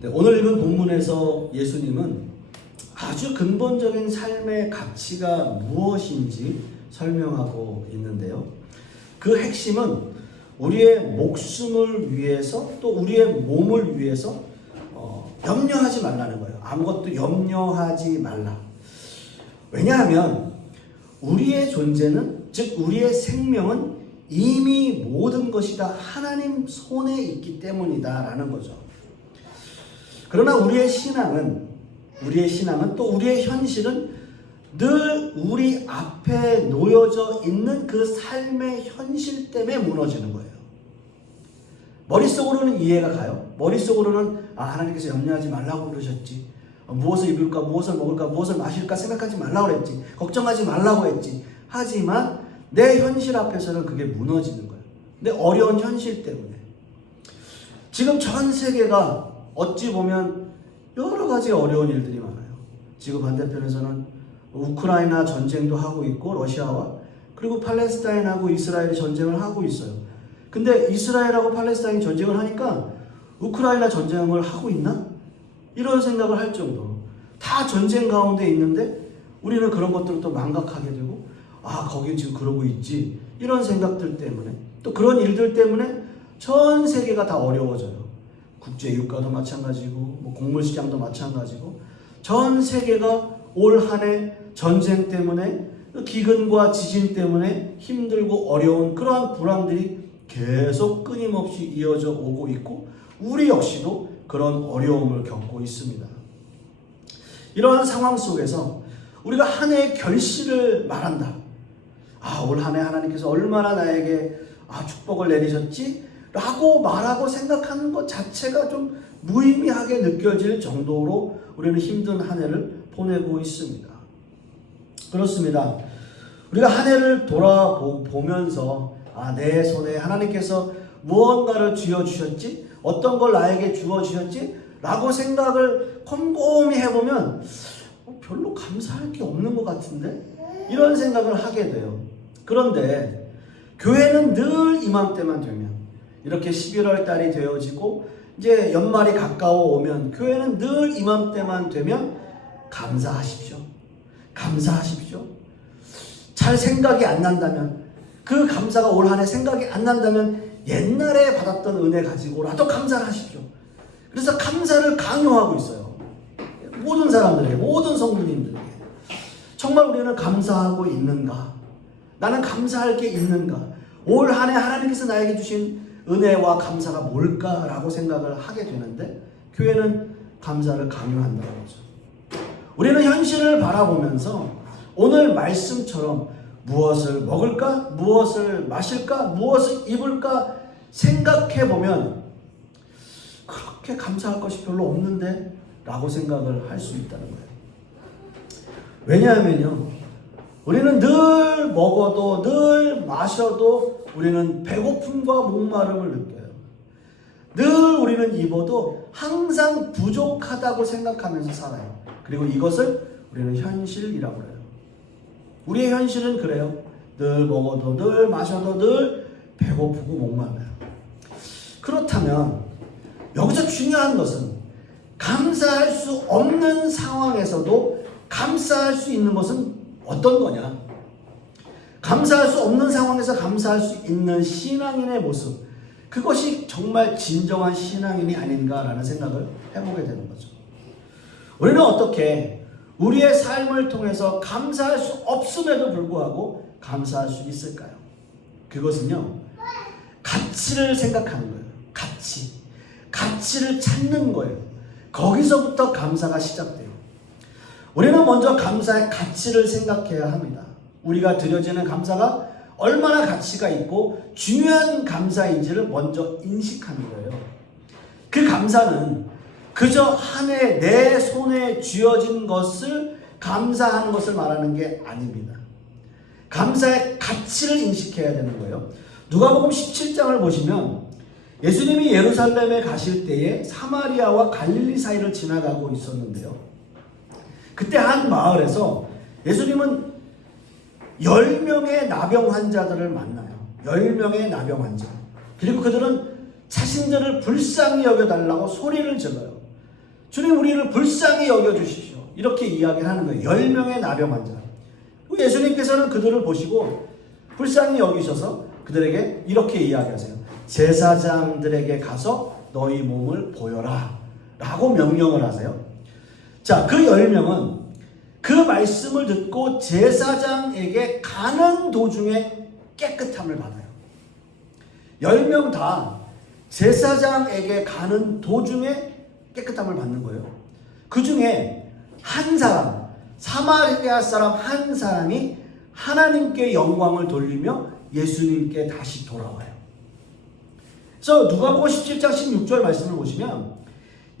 네, 오늘 읽은 본문에서 예수님은 아주 근본적인 삶의 가치가 무엇인지 설명하고 있는데요. 그 핵심은 우리의 목숨을 위해서 또 우리의 몸을 위해서 염려하지 말라는 거예요. 아무것도 염려하지 말라. 왜냐하면 우리의 존재는, 즉 우리의 생명은 이미 모든 것이 다 하나님 손에 있기 때문이다 라는 거죠. 그러나 우리의 신앙은 또 우리의 현실은 늘 우리 앞에 놓여져 있는 그 삶의 현실 때문에 무너지는 거예요. 머릿속으로는 이해가 가요. 머릿속으로는 하나님께서 염려하지 말라고 그러셨지. 무엇을 입을까, 무엇을 먹을까, 무엇을 마실까 생각하지 말라고 그랬지. 걱정하지 말라고 했지. 하지만 내 현실 앞에서는 그게 무너지는 거예요. 내 어려운 현실 때문에. 지금 전 세계가 어찌 보면 여러 가지 어려운 일들이 많아요. 지구 반대편에서는 우크라이나 전쟁도 하고 있고 러시아와, 그리고 팔레스타인하고 이스라엘이 전쟁을 하고 있어요. 근데 이스라엘하고 팔레스타인이 전쟁을 하니까 우크라이나 전쟁을 하고 있나? 이런 생각을 할 정도로 다 전쟁 가운데 있는데 우리는 그런 것들을 또 망각하게 되고, 거기 지금 그러고 있지, 이런 생각들 때문에, 또 그런 일들 때문에 전 세계가 다 어려워져요. 국제 유가도 마찬가지고 곡물 시장도 마찬가지고, 전 세계가 올 한 해 전쟁 때문에, 기근과 지진 때문에 힘들고 어려운 그러한 불황들이 계속 끊임없이 이어져 오고 있고, 우리 역시도 그런 어려움을 겪고 있습니다. 이러한 상황 속에서 우리가 한 해의 결실을 말한다. 올 한 해 하나님께서 얼마나 나에게 축복을 내리셨지? 라고 말하고 생각하는 것 자체가 좀 무의미하게 느껴질 정도로 우리는 힘든 한 해를 보내고 있습니다. 그렇습니다. 우리가 한 해를 돌아보면서 내 손에 하나님께서 무언가를 쥐어주셨지? 어떤 걸 나에게 주어주셨지? 라고 생각을 곰곰이 해보면 별로 감사할 게 없는 것 같은데? 이런 생각을 하게 돼요. 그런데 교회는 늘 이맘때만 되면, 이렇게 11월 달이 되어지고 이제 연말이 가까워 오면 교회는 늘 이맘때만 되면 감사하십시오. 감사하십시오. 잘 생각이 안 난다면, 그 감사가 올 한 해 생각이 안 난다면 옛날에 받았던 은혜 가지고라도 감사를 하십시오. 그래서 감사를 강요하고 있어요. 모든 사람들에게, 모든 성도님들에게. 정말 우리는 감사하고 있는가? 나는 감사할 게 있는가? 올 한 해 하나님께서 나에게 주신 은혜와 감사가 뭘까라고 생각을 하게 되는데, 교회는 감사를 강요한다는 거죠. 우리는 현실을 바라보면서 오늘 말씀처럼 무엇을 먹을까? 무엇을 마실까? 무엇을 입을까? 생각해보면 그렇게 감사할 것이 별로 없는데? 라고 생각을 할 수 있다는 거예요. 왜냐하면요, 우리는 늘 먹어도 늘 마셔도 우리는 배고픔과 목마름을 느껴요. 늘 우리는 입어도 항상 부족하다고 생각하면서 살아요. 그리고 이것을 우리는 현실이라고 해요. 우리의 현실은 그래요. 늘 먹어도 늘 마셔도 늘 배고프고 목말라요. 그렇다면 여기서 중요한 것은 감사할 수 없는 상황에서도 감사할 수 있는 것은 어떤 거냐? 감사할 수 없는 상황에서 감사할 수 있는 신앙인의 모습, 그것이 정말 진정한 신앙인이 아닌가라는 생각을 해보게 되는 거죠. 우리는 어떻게 우리의 삶을 통해서 감사할 수 없음에도 불구하고 감사할 수 있을까요? 그것은요, 가치를 생각하는 거예요. 가치를 찾는 거예요. 거기서부터 감사가 시작돼요. 우리는 먼저 감사의 가치를 생각해야 합니다. 우리가 드려지는 감사가 얼마나 가치가 있고 중요한 감사인지를 먼저 인식하는 거예요. 그 감사는 그저 한 해 내 손에 쥐어진 것을 감사하는 것을 말하는 게 아닙니다. 감사의 가치를 인식해야 되는 거예요. 누가복음 17장을 보시면 예수님이 예루살렘에 가실 때에 사마리아와 갈릴리 사이를 지나가고 있었는데요. 그때 한 마을에서 예수님은 10명의 나병 환자들을 만나요. 10명의 나병 환자. 그리고 그들은 자신들을 불쌍히 여겨달라고 소리를 질러요. 주님, 우리를 불쌍히 여겨주십시오. 이렇게 이야기를 하는 거예요. 10명의 나병 환자. 예수님께서는 그들을 보시고 불쌍히 여기셔서 그들에게 이렇게 이야기하세요. 제사장들에게 가서 너희 몸을 보여라 라고 명령을 하세요. 자, 그 10명은 그 말씀을 듣고 제사장에게 가는 도중에 깨끗함을 받아요. 10명 다 제사장에게 가는 도중에 깨끗함을 받는 거예요. 그 중에 한 사람, 사마리아 사람 한 사람이 하나님께 영광을 돌리며 예수님께 다시 돌아와요. 그래서 누가복음 17장 16절 말씀을 보시면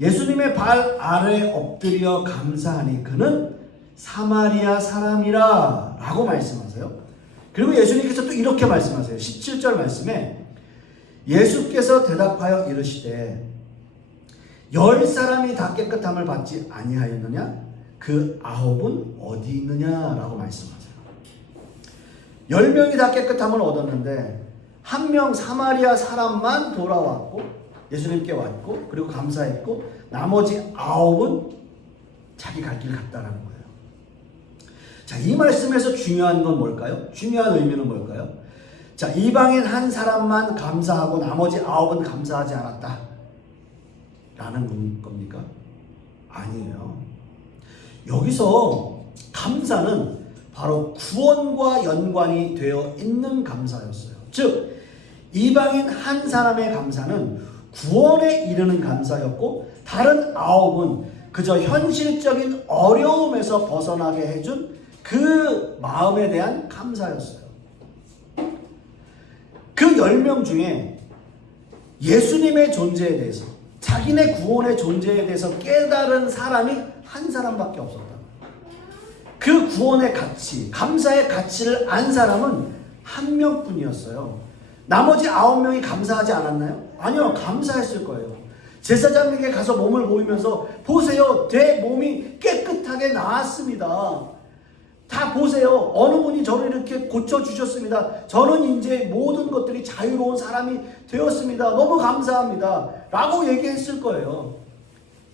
예수님의 발 아래 엎드려 감사하니 그는 사마리아 사람이라 라고 말씀하세요. 그리고 예수님께서 또 이렇게 말씀하세요. 17절 말씀에 예수께서 대답하여 이르시되 10사람이 다 깨끗함을 받지 아니하였느냐? 그 9은 어디 있느냐? 라고 말씀하세요. 10명이 다 깨끗함을 얻었는데 한 명 사마리아 사람만 돌아왔고 예수님께 왔고 그리고 감사했고 나머지 9은 자기 갈 길 갔다라는 거예요. 자, 이 말씀에서 중요한 건 뭘까요? 중요한 의미는 뭘까요? 자, 이방인 한 사람만 감사하고 나머지 9은 감사하지 않았다 라는 겁니까? 아니에요. 여기서 감사는 바로 구원과 연관이 되어 있는 감사였어요. 즉 이방인 한 사람의 감사는 구원에 이르는 감사였고 다른 9은 그저 현실적인 어려움에서 벗어나게 해준 그 마음에 대한 감사였어요. 그 10명 중에 예수님의 존재에 대해서 자기네 구원의 존재에 대해서 깨달은 사람이 한 사람밖에 없었다. 그 구원의 가치, 감사의 가치를 안 사람은 한 명뿐이었어요. 나머지 9명이 감사하지 않았나요? 아니요, 감사했을 거예요. 제사장에게 가서 몸을 보이면서 보세요, 내 몸이 깨끗하게 나았습니다. 다 보세요, 어느 분이 저를 이렇게 고쳐주셨습니다. 저는 이제 모든 것들이 자유로운 사람이 되었습니다. 너무 감사합니다 라고 얘기했을 거예요.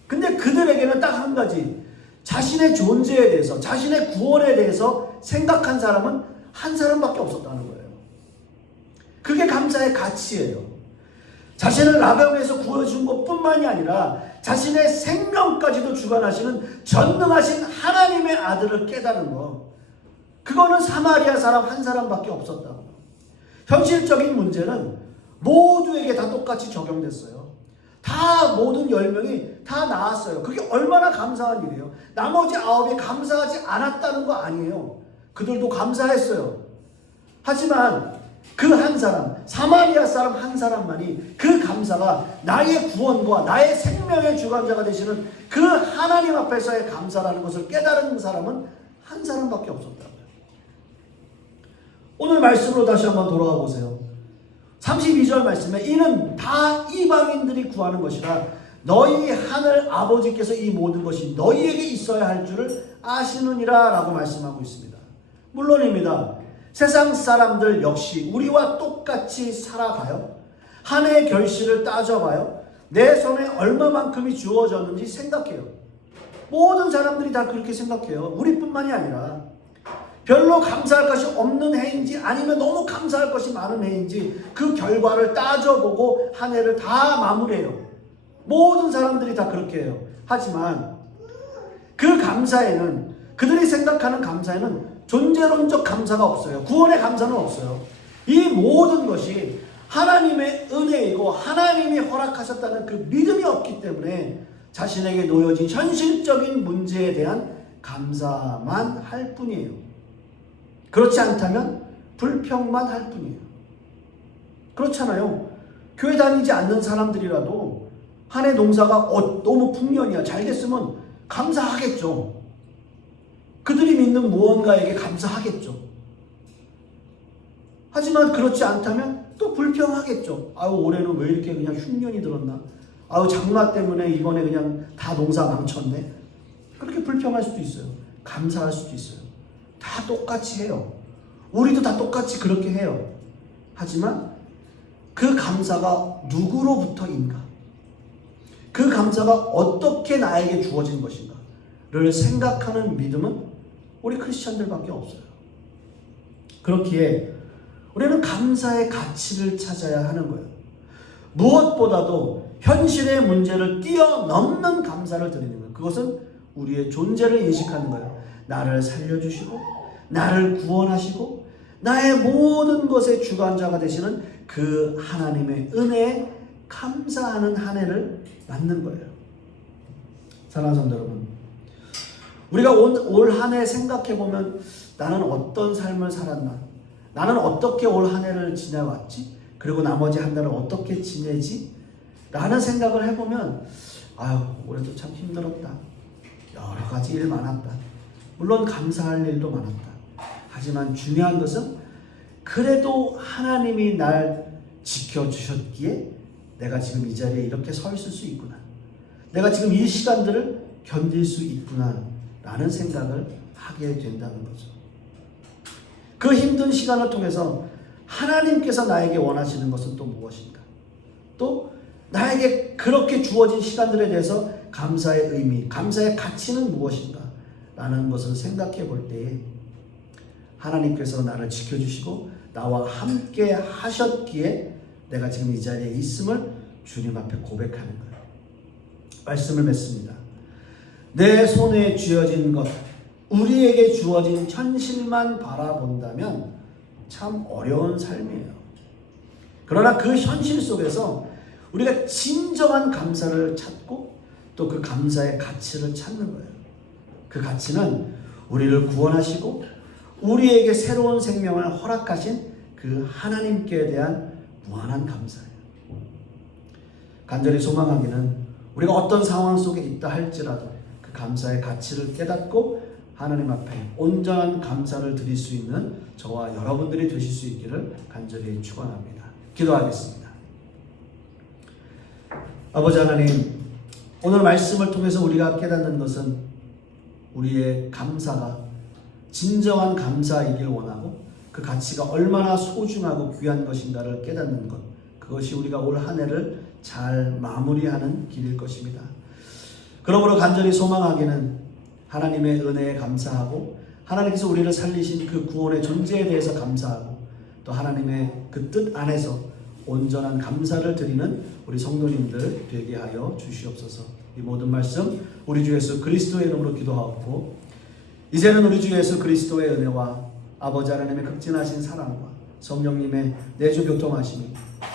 근데 그들에게는 딱 한 가지, 자신의 존재에 대해서, 자신의 구원에 대해서 생각한 사람은 한 사람밖에 없었다는 거예요. 그게 감사의 가치예요. 자신을 나병에서 구해준 것뿐만이 아니라 자신의 생명까지도 주관하시는 전능하신 하나님의 아들을 깨달은 것, 그거는 사마리아 사람 한 사람밖에 없었다고. 현실적인 문제는 모두에게 다 똑같이 적용됐어요. 다 모든 10명이 다 나았어요. 그게 얼마나 감사한 일이에요. 나머지 9이 감사하지 않았다는 거 아니에요. 그들도 감사했어요. 하지만 그 한 사람, 사마리아 사람 한 사람만이 그 감사가 나의 구원과 나의 생명의 주관자가 되시는 그 하나님 앞에서의 감사라는 것을 깨달은 사람은 한 사람밖에 없었다고요. 오늘 말씀으로 다시 한번 돌아가 보세요. 32절 말씀에 이는 다 이방인들이 구하는 것이라 너희 하늘 아버지께서 이 모든 것이 너희에게 있어야 할 줄을 아시느니라 라고 말씀하고 있습니다. 물론입니다. 세상 사람들 역시 우리와 똑같이 살아가요. 한 해의 결실을 따져봐요. 내 손에 얼마만큼이 주어졌는지 생각해요. 모든 사람들이 다 그렇게 생각해요. 우리뿐만이 아니라 별로 감사할 것이 없는 해인지 아니면 너무 감사할 것이 많은 해인지 그 결과를 따져보고 한 해를 다 마무리해요. 모든 사람들이 다 그렇게 해요. 하지만 그 감사에는, 그들이 생각하는 감사에는 존재론적 감사가 없어요. 구원의 감사는 없어요. 이 모든 것이 하나님의 은혜이고 하나님이 허락하셨다는 그 믿음이 없기 때문에 자신에게 놓여진 현실적인 문제에 대한 감사만 할 뿐이에요. 그렇지 않다면 불평만 할 뿐이에요. 그렇잖아요. 교회 다니지 않는 사람들이라도 한 해 농사가 너무 풍년이야, 잘 됐으면 감사하겠죠. 그들이 믿는 무언가에게 감사하겠죠. 하지만 그렇지 않다면 또 불평하겠죠. 아유, 올해는 왜 이렇게 그냥 흉년이 들었나? 아유, 장마 때문에 이번에 그냥 다 농사 망쳤네. 그렇게 불평할 수도 있어요. 감사할 수도 있어요. 다 똑같이 해요. 우리도 다 똑같이 그렇게 해요. 하지만 그 감사가 누구로부터인가? 그 감사가 어떻게 나에게 주어진 것인가를 생각하는 믿음은 우리 크리스천들밖에 없어요. 그렇기에 우리는 감사의 가치를 찾아야 하는 거예요. 무엇보다도 현실의 문제를 뛰어넘는 감사를 드리는 거예요. 그것은 우리의 존재를 인식하는 거예요. 나를 살려주시고 나를 구원하시고 나의 모든 것의 주관자가 되시는 그 하나님의 은혜에 감사하는 한 해를 맞는 거예요. 사랑하는 성도 여러분, 우리가 올 한 해 생각해보면 나는 어떤 삶을 살았나? 나는 어떻게 올 한 해를 지내왔지? 그리고 나머지 한 달을 어떻게 지내지? 라는 생각을 해보면 아유, 올해도 참 힘들었다. 여러 가지 일 많았다. 물론 감사할 일도 많았다. 하지만 중요한 것은 그래도 하나님이 날 지켜주셨기에 내가 지금 이 자리에 이렇게 서 있을 수 있구나. 내가 지금 이 시간들을 견딜 수 있구나 라는 생각을 하게 된다는 거죠. 그 힘든 시간을 통해서 하나님께서 나에게 원하시는 것은 또 무엇인가? 또 나에게 그렇게 주어진 시간들에 대해서 감사의 의미, 감사의 가치는 무엇인가? 라는 것을 생각해 볼 때에 하나님께서 나를 지켜주시고 나와 함께 하셨기에 내가 지금 이 자리에 있음을 주님 앞에 고백하는 거예요. 말씀을 맺습니다. 내 손에 쥐어진 것, 우리에게 주어진 현실만 바라본다면 참 어려운 삶이에요. 그러나 그 현실 속에서 우리가 진정한 감사를 찾고 또 그 감사의 가치를 찾는 거예요. 그 가치는 우리를 구원하시고 우리에게 새로운 생명을 허락하신 그 하나님께 대한 무한한 감사예요. 간절히 소망하기는 우리가 어떤 상황 속에 있다 할지라도 그 감사의 가치를 깨닫고 하나님 앞에 온전한 감사를 드릴 수 있는 저와 여러분들이 되실 수 있기를 간절히 축원합니다. 기도하겠습니다. 아버지 하나님, 오늘 말씀을 통해서 우리가 깨닫는 것은 우리의 감사가 진정한 감사이길 원하고 그 가치가 얼마나 소중하고 귀한 것인가를 깨닫는 것, 그것이 우리가 올 한 해를 잘 마무리하는 길일 것입니다. 그러므로 간절히 소망하기는 하나님의 은혜에 감사하고 하나님께서 우리를 살리신 그 구원의 존재에 대해서 감사하고 또 하나님의 그 뜻 안에서 온전한 감사를 드리는 우리 성도님들 되게 하여 주시옵소서. 이 모든 말씀 우리 주 예수 그리스도의 이름으로 기도하옵고 이제는 우리 주 예수 그리스도의 은혜와 아버지 하나님의 극진하신 사랑과 성령님의 내주 교통하심이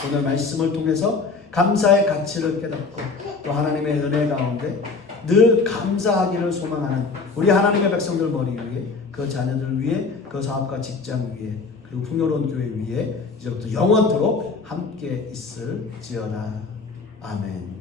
오늘 말씀을 통해서 감사의 가치를 깨닫고 또 하나님의 은혜 가운데 늘 감사하기를 소망하는 우리 하나님의 백성들 머리 위에 그 자녀들 위에 그 사업과 직장 위에 그리고 풍요로운 교회 위에 이제부터 영원토록 함께 있을지어다. 아멘.